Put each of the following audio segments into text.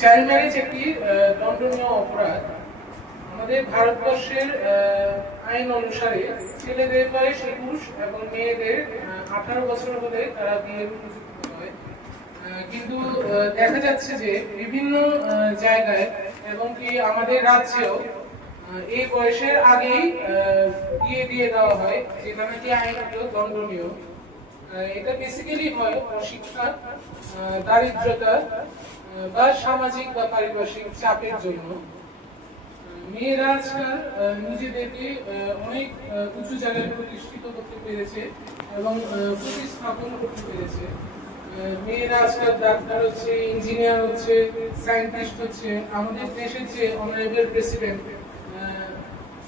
Child marriage একটি দণ্ডনীয় অপরাধ। আমাদের ভারতবর্ষের আইন অনুসারে ছেলেদের বয়স 21 এবং মেয়েদের 18 বছর হলে তারা বিয়ের উপযুক্ত হয়। কিন্তু দেখা যাচ্ছে যে বিভিন্ন জায়গায় এবং কি আমাদের রাজ্যেও এই বয়সের আগেই বিয়ে দিয়ে দেওয়া হয়, যেটা নাকি আইনত দণ্ডনীয়। এটা বেসিক্যালি হয় অশিক্ষা, দারিদ্রতা বা সামাজিক বা পারিপার্শ্বিক চাপের জন্য। মেয়েরা আজকাল নিজেদেরকে অনেক উঁচু জায়গায় প্রতিষ্ঠিত করতে পেরেছে এবং প্রতিস্থাপন করতে পেরেছে। মেয়েরা আজকাল ডাক্তার হচ্ছে, ইঞ্জিনিয়ার হচ্ছে, সায়েন্টিস্ট হচ্ছে। আমাদের দেশের যে অনারেবল প্রেসিডেন্ট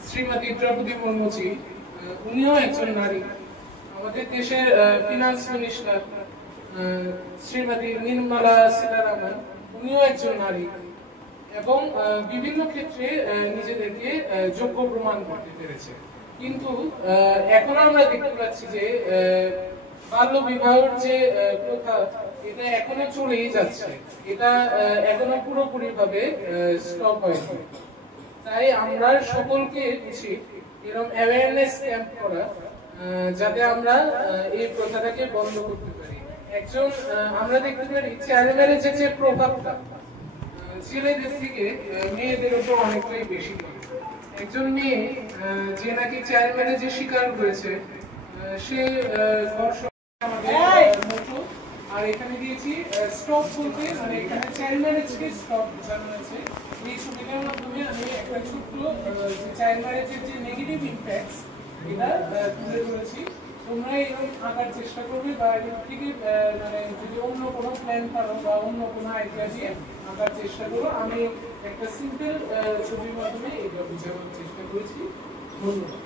শ্রীমতী দ্রৌপদী মুর্মুজি, উনিও একজন নারী। আমাদের দেশের ফিনান্স মিনিস্টার শ্রীমতী নির্মলা সীতারামন, উনিও একজন নারী এবং বিভিন্ন ক্ষেত্রে নিজেদেরকে যোগ্য প্রমাণ করতে পেরেছে। কিন্তু এখন আমরা দেখতে পাচ্ছি যে বাল্য বিবাহের যে প্রথা, এটা এখনো চলেই যাচ্ছে। এটা এখনো পুরোপুরি ভাবে স্টপ হয়নি। তাই আমরা সকলকে উচিত এরকম অ্যাওয়ারনেস ক্যাম্প করা, যাতে আমরা এই প্রথাটাকে বন্ধ করতে পারি। আমরা দেখতে পারি চাইল্ড ম্যারেজের যে প্রভাবটা ছেলেদের থেকে মেয়েদের উপর অনেকটাই বেশি পড়ে। একজন মেয়ে যে নাকি চাইল্ড ম্যারেজের শিকার হয়েছে, সে আর এখানে দিয়েছি স্টপ বলতে, মানে এখানে চাইল্ড ম্যারেজকে স্টপ বোঝানো হয়েছে। এই ছবিটার মাধ্যমে আমি একটা ছোট্ট চাইল্ড ম্যারেজের যে নেগেটিভ ইম্প্যাক্টস, এটা তুলে ধরেছি। তোমরা এরকম আঁকার চেষ্টা করবে বা এর থেকে মানে যদি অন্য কোনো প্ল্যান পারো বা অন্য কোনো আইডিয়া দিয়ে আঁকার চেষ্টা করো। আমি একটা সিম্পল ছবির মাধ্যমে এটা বোঝানোর চেষ্টা করেছি। ধন্যবাদ।